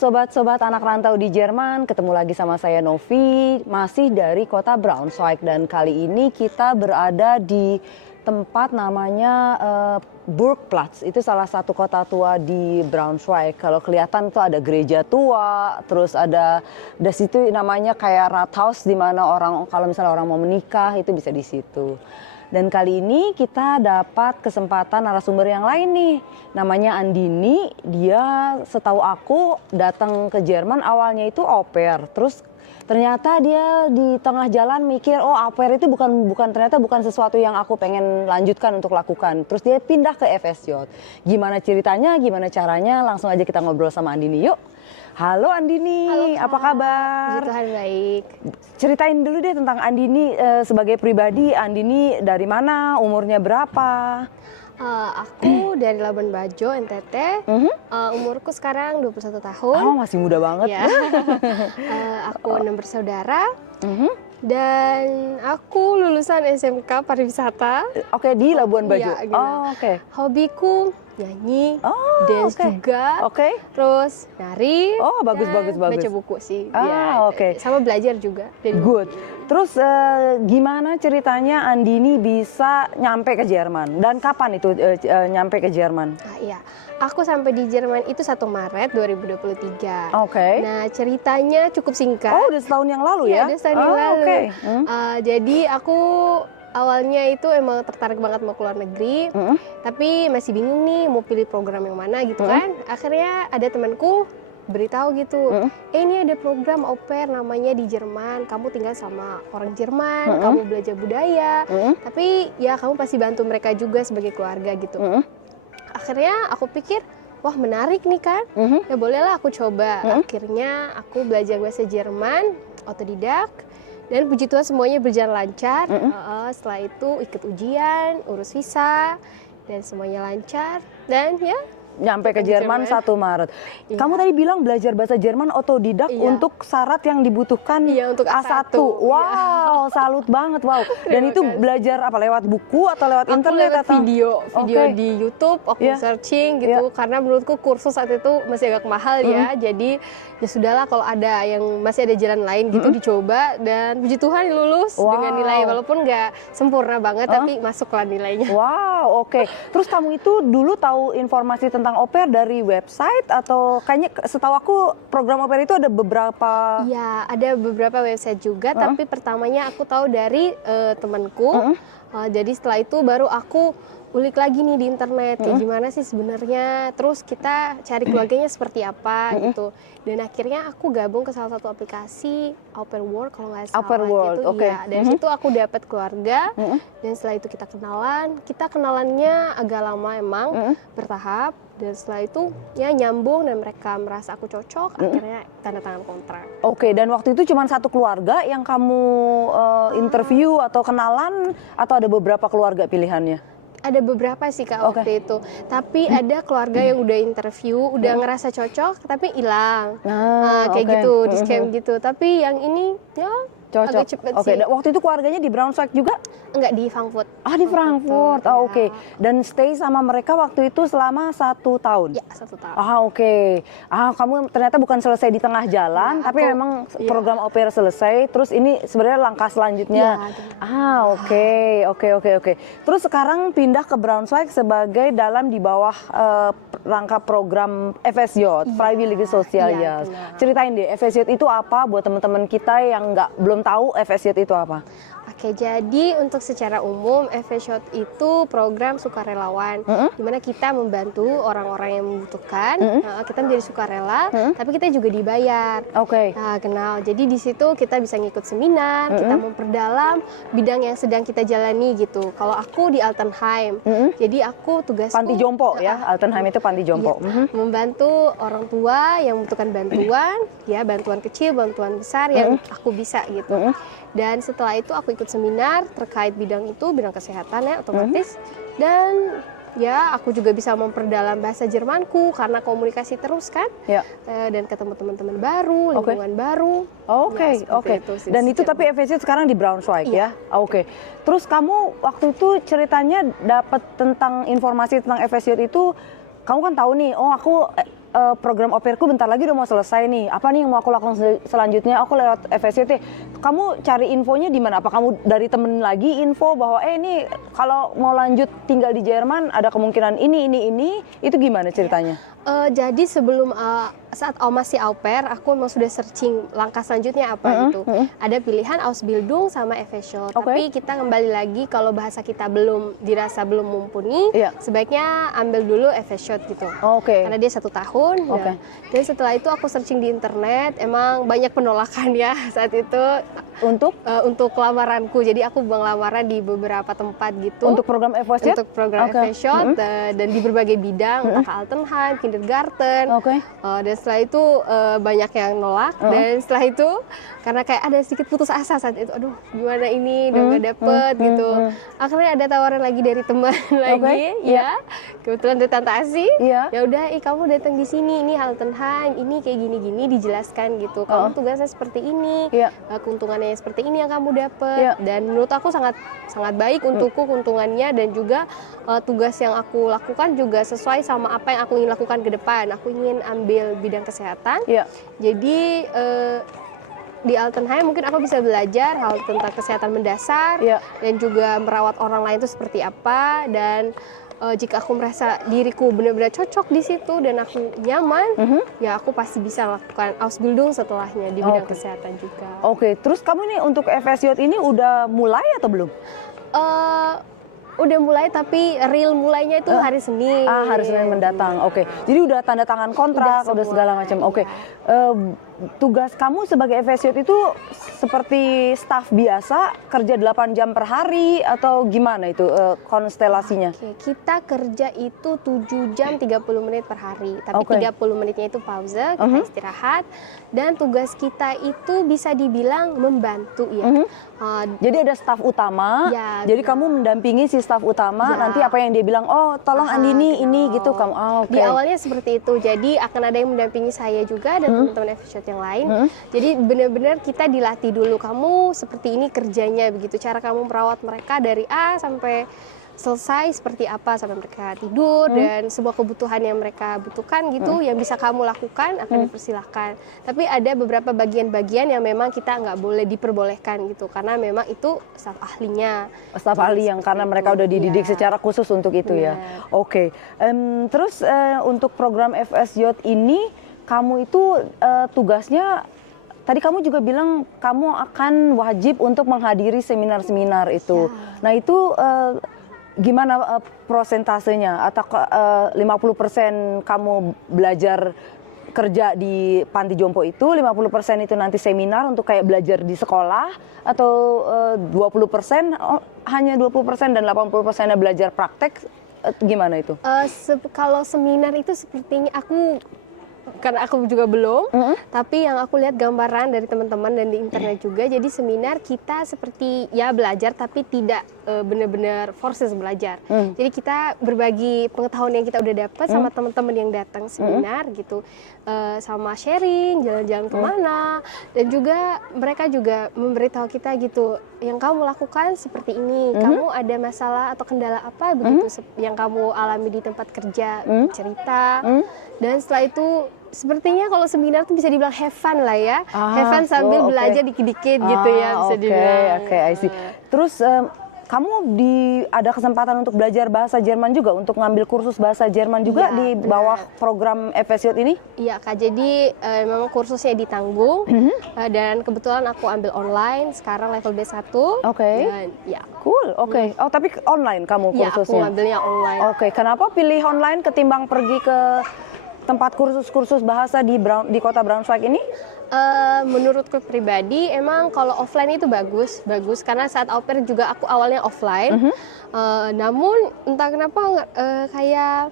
sobat-sobat anak rantau di Jerman, ketemu lagi sama saya Novi, masih dari kota Braunschweig, dan kali ini kita berada di tempat namanya Burgplatz. Itu salah satu kota tua di Braunschweig. Kalau kelihatan tuh ada gereja tua, terus ada situ namanya kayak Rathaus, di mana orang kalau misalnya orang mau menikah itu bisa di situ. Dan kali ini kita dapat kesempatan narasumber yang lain nih. Namanya Andini, dia setahu aku datang ke Jerman awalnya itu au pair. Terus ternyata dia di tengah jalan mikir, oh au pair itu ternyata bukan sesuatu yang aku pengen lanjutkan untuk lakukan. Terus dia pindah ke FSJ. Gimana ceritanya, gimana caranya, langsung aja kita ngobrol sama Andini yuk. Halo Andini, halo, apa kabar? Puji Tuhan baik. Ceritain dulu deh tentang Andini sebagai pribadi. Andini dari mana, umurnya berapa? Aku dari Labuan Bajo, NTT. Umurku sekarang 21 tahun. Oh, masih muda banget. Ya. Aku 6 bersaudara. Dan aku lulusan SMK Pariwisata. Oke, di Labuan Bajo. Iya, gitu. Oke. Hobiku nyanyi, dance juga. Terus nari. Oh, bagus. Baca buku sih. Oke. Sama belajar juga. Good. Terus gimana ceritanya Andini bisa nyampe ke Jerman? Dan kapan itu nyampe ke Jerman? Iya. Aku sampai di Jerman itu 1 Maret 2023. Oke. Nah, ceritanya cukup singkat. Oh, udah setahun yang lalu ya? Iya, udah setahun yang lalu. Okay. Jadi aku awalnya itu emang tertarik banget mau keluar negeri, tapi masih bingung nih mau pilih program yang mana gitu kan. Akhirnya ada temanku beritahu gitu, ini ada program au pair namanya di Jerman, kamu tinggal sama orang Jerman, kamu belajar budaya, tapi ya kamu pasti bantu mereka juga sebagai keluarga gitu. Akhirnya aku pikir, wah menarik nih kan, ya bolehlah aku coba. Akhirnya aku belajar bahasa Jerman, otodidak, dan puji Tuhan semuanya berjalan lancar. Setelah itu ikut ujian, urus visa, dan semuanya lancar, dan ya nyampe ke Jerman 1 Maret. Iya. Kamu tadi bilang belajar bahasa Jerman otodidak untuk syarat yang dibutuhkan untuk A1. Wow, salut banget. Wow. Dan itu belajar apa, lewat buku atau lewat internet atau video di YouTube aku searching gitu, karena menurutku kursus saat itu masih agak mahal ya. Jadi ya sudahlah, kalau ada yang masih ada jalan lain gitu dicoba, dan puji Tuhan lulus dengan nilai walaupun nggak sempurna banget tapi masuklah nilainya. Wow, oke. Terus kamu itu dulu tahu informasi tentang au pair dari website atau kayaknya setahu aku program au pair itu ada beberapa? Ya, ada beberapa website juga, tapi pertamanya aku tahu dari temanku. Jadi setelah itu baru aku ulik lagi nih di internet, kayak gimana sih sebenarnya, terus kita cari keluarganya seperti apa gitu. Dan akhirnya aku gabung ke salah satu aplikasi, Au Pair World kalau nggak salah. Au Pair World, gitu. Ya, dari situ aku dapat keluarga, dan setelah itu kita kenalannya agak lama emang, bertahap. Dan setelah itu ya nyambung dan mereka merasa aku cocok, akhirnya tanda tangan kontrak. Oke, dan waktu itu cuma satu keluarga yang kamu interview atau kenalan, atau ada beberapa keluarga pilihannya? Ada beberapa sih Kak waktu itu, tapi ada keluarga yang udah interview, udah ngerasa cocok, tapi hilang, kayak gitu, di scam gitu. Tapi yang ini ya cocok. agak cepet Oke, sih. waktu itu keluarganya di Braunschweig juga? Enggak, di Frankfurt. Di Frankfurt. Oke. Dan stay sama mereka waktu itu selama 1 tahun? Ya, 1 tahun. Oke. Kamu ternyata bukan selesai di tengah jalan, tapi memang program au pair selesai, terus ini sebenarnya langkah selanjutnya. Oke. Terus sekarang pindah ke Braunschweig sebagai di bawah rangka program FSJ, Freiwillige Sosial. Ceritain deh, FSJ itu apa buat teman-teman kita yang belum tahu FSJ itu apa? Oke, jadi untuk secara umum FSJ itu program sukarelawan, di mana kita membantu orang-orang yang membutuhkan. Kita menjadi sukarela, tapi kita juga dibayar. Kenal. Jadi di situ kita bisa ngikut seminar, kita memperdalam bidang yang sedang kita jalani gitu. Kalau aku di Altenheim, jadi aku tugasku panti jompo ya, Altenheim itu panti jompo. Membantu orang tua yang membutuhkan bantuan, ya bantuan kecil, bantuan besar yang aku bisa gitu. Dan setelah itu aku ikut seminar terkait bidang itu, bidang kesehatan ya otomatis. Dan ya aku juga bisa memperdalam bahasa Jermanku karena komunikasi terus kan. Dan ketemu teman-teman baru, lingkungan baru. Dan itu tapi FSJ sekarang di Braunschweig ya? Terus kamu waktu itu ceritanya dapat tentang informasi tentang FSJ itu, kamu kan tahu nih, aku program au pairku bentar lagi udah mau selesai nih. Apa nih yang mau aku lakukan selanjutnya? Aku lewat FSCT. Kamu cari infonya di mana? Apa kamu dari temen lagi info bahwa ini kalau mau lanjut tinggal di Jerman ada kemungkinan ini. Itu gimana ceritanya? Jadi sebelum saat masih au pair, aku memang sudah searching langkah selanjutnya apa gitu. Ada pilihan Ausbildung sama FSJOT. Tapi kita kembali lagi kalau bahasa kita dirasa belum mumpuni, sebaiknya ambil dulu FSJOT gitu. Karena dia 1 tahun. Ya. Dan setelah itu aku searching di internet, emang banyak penolakan ya saat itu. Untuk lamaranku. Jadi aku buang lamaran di beberapa tempat gitu. Untuk program FSJOT? Untuk program FSJOT dan di berbagai bidang, entah Altenheim, kindergarten. Dan setelah itu banyak yang nolak. Dan setelah itu karena kayak ada sedikit putus asa saat itu, aduh gimana ini udah gak dapet gitu. Akhirnya ada tawaran lagi dari teman lagi, ya kebetulan dari Tante Asi. Ya udah, kamu datang di sini, ini Altenheim, ini kayak gini-gini dijelaskan gitu. Kamu tugasnya seperti ini, keuntungannya seperti ini yang kamu dapat. Dan menurut aku sangat baik untukku keuntungannya, dan juga tugas yang aku lakukan juga sesuai sama apa yang aku ingin lakukan ke depan. Aku ingin ambil bidang kesehatan. Jadi di Altenheim mungkin aku bisa belajar hal tentang kesehatan mendasar dan juga merawat orang lain itu seperti apa, dan jika aku merasa diriku benar-benar cocok di situ dan aku nyaman, ya aku pasti bisa lakukan Ausbildung setelahnya di bidang kesehatan juga. Terus kamu nih untuk FSJOT ini udah mulai atau belum? Udah mulai, tapi real mulainya itu hari Senin. Hari Senin mendatang. Jadi udah tanda tangan kontrak, udah segala macam. Tugas kamu sebagai FSJOT itu seperti staf biasa, kerja 8 jam per hari atau gimana itu konstelasinya? Kita kerja itu 7 jam 30 menit per hari, tapi 30 menitnya itu pause, kita istirahat, dan tugas kita itu bisa dibilang membantu ya. Jadi ada staf utama, jadi kamu mendampingi si staf utama, nanti apa yang dia bilang, tolong Andini ini gitu kamu. Di awalnya seperti itu, jadi akan ada yang mendampingi saya juga dan teman-teman FSJOT yang lain. Jadi benar-benar kita dilatih dulu, kamu seperti ini kerjanya begitu, cara kamu merawat mereka dari A sampai selesai seperti apa, sampai mereka tidur dan semua kebutuhan yang mereka butuhkan gitu, yang bisa kamu lakukan akan dipersilahkan. Tapi ada beberapa bagian-bagian yang memang kita nggak boleh diperbolehkan gitu, karena memang itu staf ahlinya. Staf ahli yang karena mereka udah dididik secara khusus untuk itu ya. Terus untuk program FSJOT ini kamu itu tugasnya, tadi kamu juga bilang kamu akan wajib untuk menghadiri seminar-seminar itu. Nah itu gimana prosentasenya? Atau 50% kamu belajar kerja di panti jompo itu, 50% itu nanti seminar untuk kayak belajar di sekolah, atau 20% hanya 20% dan 80% belajar praktek, gimana itu? Kalau seminar itu sepertinya karena aku juga belum, tapi yang aku lihat gambaran dari teman-teman dan di internet juga, jadi seminar kita seperti ya belajar tapi tidak benar-benar forces belajar. Jadi kita berbagi pengetahuan yang kita udah dapat sama teman-teman yang datang seminar gitu, sama sharing, jalan-jalan kemana, dan juga mereka juga memberitahu kita gitu, yang kamu lakukan seperti ini, kamu ada masalah atau kendala apa begitu yang kamu alami di tempat kerja, cerita, dan setelah itu sepertinya kalau seminar tuh bisa dibilang have fun lah ya, have fun sambil belajar dikit-dikit gitu ya, bisa dibilang. I see. Terus kamu ada kesempatan untuk belajar bahasa Jerman juga, untuk ngambil kursus bahasa Jerman juga di bawah program FSJOT ini? Iya Kak, jadi memang kursusnya ditanggung, dan kebetulan aku ambil online, sekarang level B1. Dan, cool, tapi online kamu kursusnya? Iya, aku ambilnya online. Kenapa pilih online ketimbang pergi ke tempat kursus-kursus bahasa di kota Braunschweig ini? Menurutku pribadi, emang kalau offline itu bagus karena saat au pair juga aku awalnya offline, namun entah kenapa kayak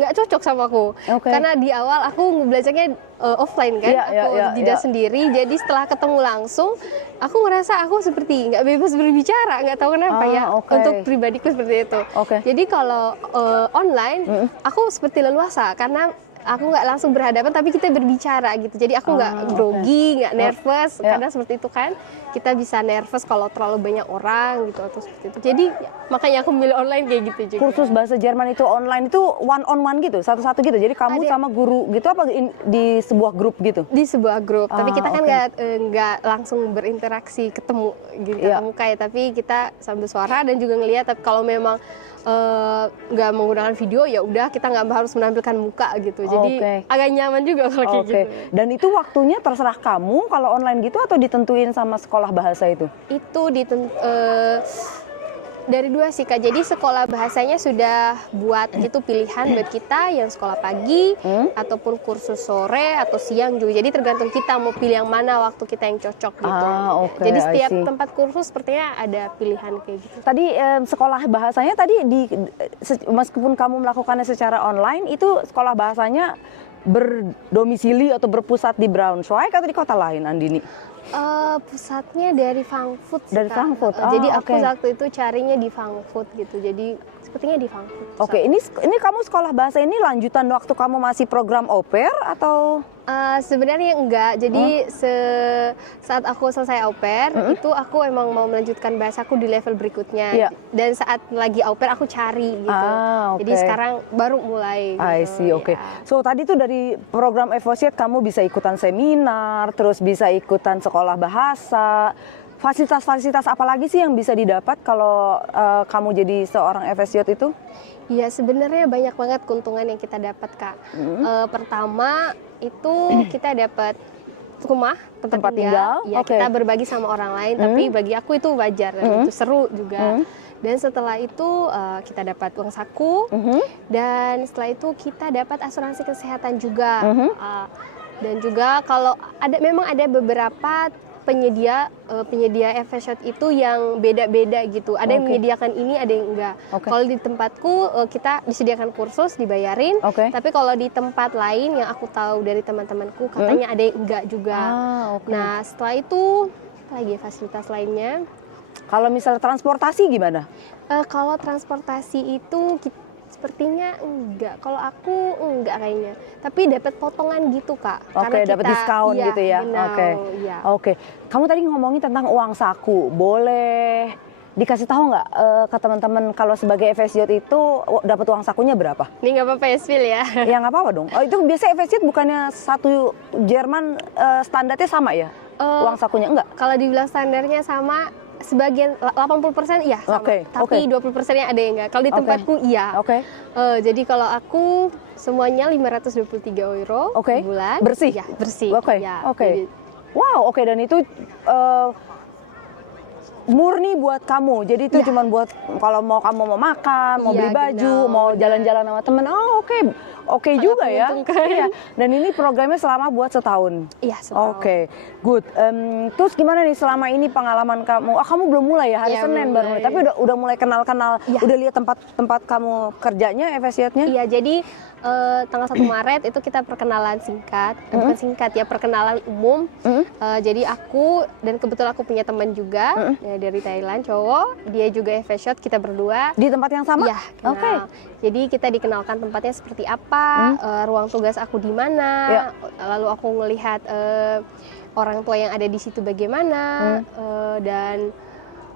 nggak cocok sama aku, karena di awal aku belajarnya offline kan, aku tidak sendiri, jadi setelah ketemu langsung aku ngerasa aku seperti nggak bebas berbicara, nggak tahu kenapa untuk pribadiku seperti itu. Jadi kalau online aku seperti leluasa karena aku nggak langsung berhadapan, tapi kita berbicara gitu. Jadi aku nggak grogi, nggak nervous. Karena seperti itu kan, kita bisa nervous kalau terlalu banyak orang gitu atau seperti itu. Jadi makanya aku milih online kayak gitu juga. Kursus bahasa Jerman itu online itu one on one gitu, satu-satu gitu. Jadi kamu sama guru gitu apa di sebuah grup gitu? Di sebuah grup. Tapi kita kan oke. nggak langsung berinteraksi ketemu gitu ketemu kayak, tapi kita sambil suara dan juga ngelihat. Tapi kalau memang nggak menggunakan video, ya udah kita nggak harus menampilkan muka gitu. Jadi agak nyaman juga kalau kayak gitu. Dan itu waktunya terserah kamu kalau online gitu atau ditentuin sama sekolah bahasa itu? Itu dari dua sih Kak. Jadi sekolah bahasanya sudah buat itu pilihan buat kita yang sekolah pagi ataupun kursus sore atau siang juga. Jadi tergantung kita mau pilih yang mana waktu kita yang cocok gitu. Jadi setiap tempat kursus sepertinya ada pilihan kayak gitu. Tadi sekolah bahasanya tadi meskipun kamu melakukannya secara online, itu sekolah bahasanya berdomisili atau berpusat di Braunschweig atau di kota lain, Andini? Pusatnya dari Frankfurt. Dari Frankfurt. Jadi aku waktu itu carinya di Frankfurt gitu. Jadi sepertinya di Frankfurt. Ini kamu sekolah bahasa ini lanjutan waktu kamu masih program au pair atau? Sebenarnya enggak. Jadi saat aku selesai au pair itu aku emang mau melanjutkan bahasaku di level berikutnya. Dan saat lagi au pair aku cari gitu. Jadi sekarang baru mulai. I see, oke. So tadi tuh dari program Associate kamu bisa ikutan seminar, terus bisa ikutan sekolah bahasa. Fasilitas-fasilitas apa lagi sih yang bisa didapat kalau kamu jadi seorang Associate itu? Ya sebenarnya banyak banget keuntungan yang kita dapat Kak. Pertama itu kita dapat rumah, tempat tinggal. Ya kita berbagi sama orang lain, tapi bagi aku itu wajar dan itu seru juga. Dan setelah itu kita dapat uang saku, dan setelah itu kita dapat asuransi kesehatan juga. Dan juga kalau memang ada beberapa penyedia Evershot itu yang beda-beda gitu. Ada yang menyediakan ini, ada yang enggak. Kalau di tempatku kita disediakan kursus, dibayarin. Tapi kalau di tempat lain yang aku tahu dari teman-temanku katanya ada yang enggak juga. Nah setelah itu apa lagi fasilitas lainnya? Kalau misalnya transportasi gimana? Kalau transportasi itu sepertinya enggak. Kalau aku enggak kayaknya. Tapi dapat potongan gitu Kak. Dapat diskon gitu ya. Oke. Kamu tadi ngomongin tentang uang saku. Boleh dikasih tahu nggak ke teman-teman kalau sebagai FSJ itu dapat uang sakunya berapa? Ini nggak apa-apa ya spill ya? Ya nggak apa-apa dong. Itu biasa FSJ bukannya satu Jerman standarnya sama ya? Uang sakunya enggak? Kalau dibilang standarnya sama, sebagian 80% iya sama, tapi 20%-nya ada yang enggak. Kalau di tempatku iya. Jadi kalau aku semuanya 523 euro per bulan. Bersih? Ya, bersih. Wow, dan itu murni buat kamu. Jadi itu cuma buat kalau kamu mau makan, mau beli baju, mau jalan-jalan sama temen. Oke juga ya. Dan ini programnya selama buat setahun. Iya, setahun. Good. Terus gimana nih selama ini pengalaman kamu? Kamu belum mulai ya, hari Senin baru mulai. Tapi udah mulai kenal-kenal, udah lihat tempat kamu kerjanya, FSJ-nya? Iya, jadi tanggal 1 Maret itu kita perkenalan singkat, bukan singkat ya, perkenalan umum. Jadi aku dan kebetulan aku punya teman juga dari Thailand, cowok, dia juga FSJ, kita berdua. Di tempat yang sama? Iya. Jadi kita dikenalkan tempatnya seperti apa, ruang tugas aku di mana, lalu aku ngelihat orang tua yang ada di situ bagaimana, dan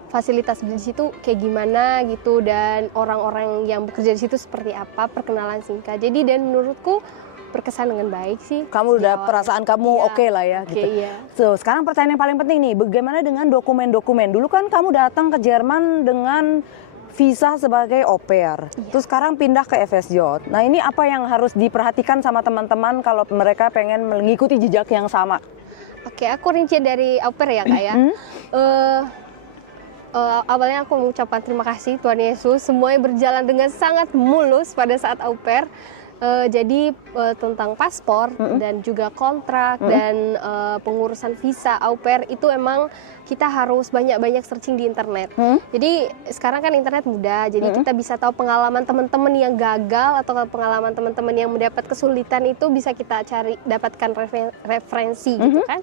fasilitas di situ kayak gimana gitu, dan orang-orang yang bekerja di situ seperti apa, perkenalan singkat. Jadi dan menurutku berkesan dengan baik sih. Kamu udah perasaan kamu oke lah ya gitu. So, sekarang pertanyaan yang paling penting nih, bagaimana dengan dokumen-dokumen? Dulu kan kamu datang ke Jerman dengan visa sebagai au pair. Terus sekarang pindah ke FSJ. Nah, ini apa yang harus diperhatikan sama teman-teman kalau mereka pengen mengikuti jejak yang sama? Aku rinci dari au pair ya Kak ya. Awalnya aku mengucapkan terima kasih Tuhan Yesus, semuanya berjalan dengan sangat mulus pada saat au pair. Jadi tentang paspor dan juga kontrak dan pengurusan visa au pair itu emang kita harus banyak-banyak searching di internet. Jadi sekarang kan internet mudah, jadi kita bisa tahu pengalaman teman-teman yang gagal atau pengalaman teman-teman yang mendapat kesulitan itu bisa kita cari, dapatkan referensi gitu kan.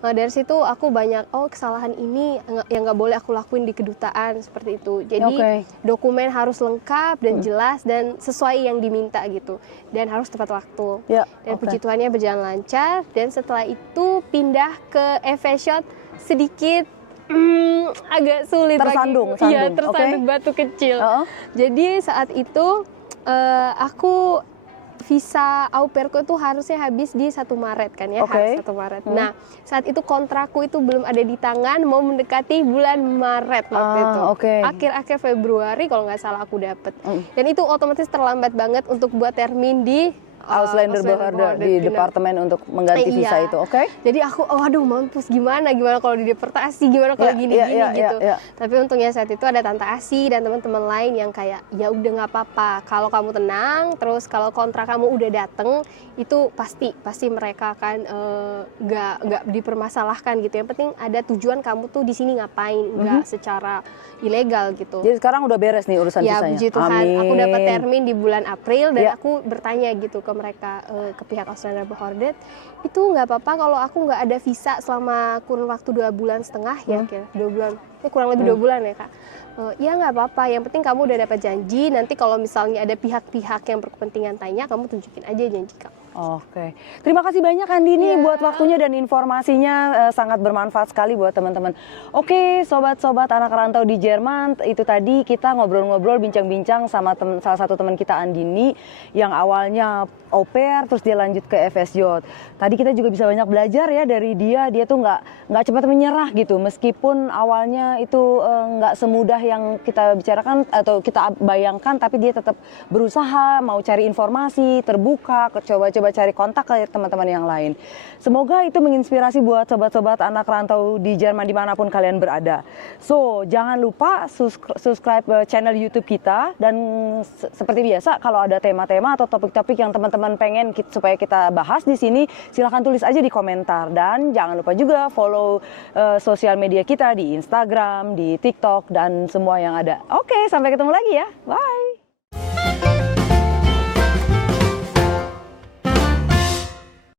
Dari situ aku banyak, kesalahan ini yang nggak boleh aku lakuin di kedutaan seperti itu. Jadi dokumen harus lengkap dan jelas dan sesuai yang diminta gitu. dan harus tepat waktu. Ya, Dan oke. puji Tuhannya berjalan lancar, dan setelah itu pindah ke FS Shot sedikit agak sulit Tersandung, lagi. Iya, sandung, tersandung oke. batu kecil. Oh. Jadi saat itu aku visa au pairku itu harusnya habis di 1 Maret kan ya, Oke. harus 1 Maret. Nah, saat itu kontrakku itu belum ada di tangan, mau mendekati bulan Maret waktu itu. Oke. Akhir-akhir Februari kalau nggak salah aku dapet. Dan itu otomatis terlambat banget untuk buat termin di Ausländer Behörde di departemen untuk mengganti visa Iya. itu, oke? Jadi aku, waduh mampus gimana kalau di deportasi, gimana kalau Ya, gini-gini ya, ya, gitu. ya. Tapi untungnya saat itu ada Tante Asi dan teman-teman lain yang kayak, ya udah nggak apa-apa, kalau kamu tenang, terus kalau kontrak kamu udah dateng, itu pasti mereka akan nggak dipermasalahkan gitu. Yang penting ada tujuan kamu tuh di sini ngapain, nggak secara ilegal gitu. Jadi sekarang udah beres nih urusan Ya visanya. puji Tuhan, aku dapat termin di bulan April dan Ya. aku bertanya gitu ke mereka, ke pihak Ausländer Behörde, itu nggak apa-apa kalau aku nggak ada visa selama kurun waktu 2,5 bulan ya, kira 2 bulan, kurang lebih 2 bulan ya Kak. Ya nggak apa-apa, yang penting kamu udah dapat janji, nanti kalau misalnya ada pihak-pihak yang berkepentingan tanya, kamu tunjukin aja janji kamu. Oke, terima kasih banyak Andini Ya. buat waktunya dan informasinya, sangat bermanfaat sekali buat teman-teman. Oke, sobat-sobat anak rantau di Jerman, itu tadi kita ngobrol-ngobrol, bincang-bincang sama salah satu teman kita Andini yang awalnya au pair, terus dia lanjut ke FSJ. Tadi kita juga bisa banyak belajar ya dari dia tuh nggak cepat menyerah gitu, meskipun awalnya itu nggak semudah yang kita bicarakan atau kita bayangkan, tapi dia tetap berusaha mau cari informasi, terbuka, coba-coba cari kontak ke teman-teman yang lain. Semoga itu menginspirasi buat sobat-sobat anak rantau di Jerman dimanapun kalian berada. So, jangan lupa subscribe channel YouTube kita, dan seperti biasa kalau ada tema-tema atau topik-topik yang teman-teman pengen supaya kita bahas di sini, silahkan tulis aja di komentar, dan jangan lupa juga follow sosial media kita di Instagram, di TikTok, dan semua yang ada. Oke, sampai ketemu lagi ya. Bye.